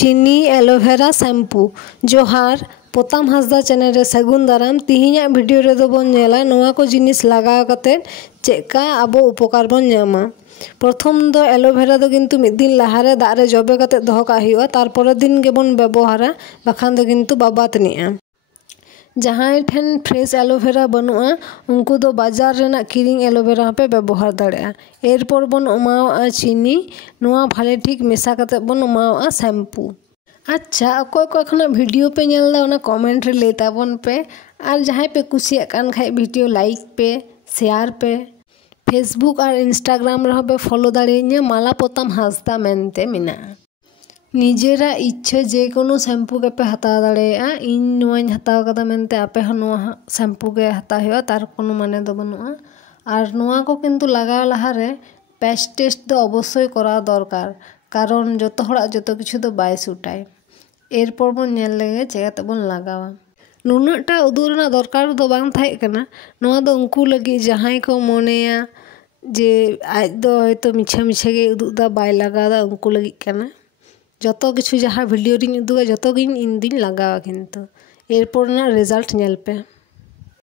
चिनी aloe vera shampoo. जोहार पोताम Hansda channel रे सगुन दाराम। तिहिना भिडियो रे दो बोन नेला नोआ को जिनिस लगाव कते चेका आबो उपकार बोन ᱧᱟᱢᱟ। प्रथम दो एलोवेरा दो किन्तु मिद दिन लहारे दाग रे जबे कते दोहो काग हुआ तारपरे दिन गेबोन व्यवहारा बाखान दो किन्तु बाबातनिया। जहां ठेन फ्रेश एलोवेरा बनुआ उनको दो बाजार रेना किरिंग एलोवेरा पे व्यवहार दाड़ेया। एरपर बन एमावा चीनी नोआ भाले ठीक मेसा कते बन एमावा शैम्पू। अच्छा अकोय को एखना वीडियो पे नेलदा ओना कमेंट रे लई ताबन पे और जहां पे कुसिया कान खाय वीडियो लाइक पे शेयर पे फेसबुक और इंस्टाग्राम रे पे फॉलो दाड़ेइया माला पोताम हांसदा मेनते मेना। निजेरा इच्छा जेकोनो शैम्पू के पे हताव दाड़ेया। इन नोआनी हताव कदा मेनते आपे हो नोआ शैम्पू के हताव हुआ तार कोनो माने दो बनुआ। और नोआ को किन्तु लगाव लहारे पैच टेस्ट दो अवश्य कराव दरकार कारण जतो हड़ा जतो किछु दो बाय सुटाय। एरपर बन नेल लेगे चेकाते बन लगावा। नुनाटा उदुग रेना दरकार दो बांग थाहे कना। नोआ दो उनको लगी जहां को मोनेया जे आज दो हयतो मिछा मिछा गे उदुग दा बाय लगादा उनको लगी कना। जतो किछु जहां वीडियो रिंग उदुगा जतो गिन इन दिन लगावा किन्तु एरपर ना रिजल्ट नेल पे।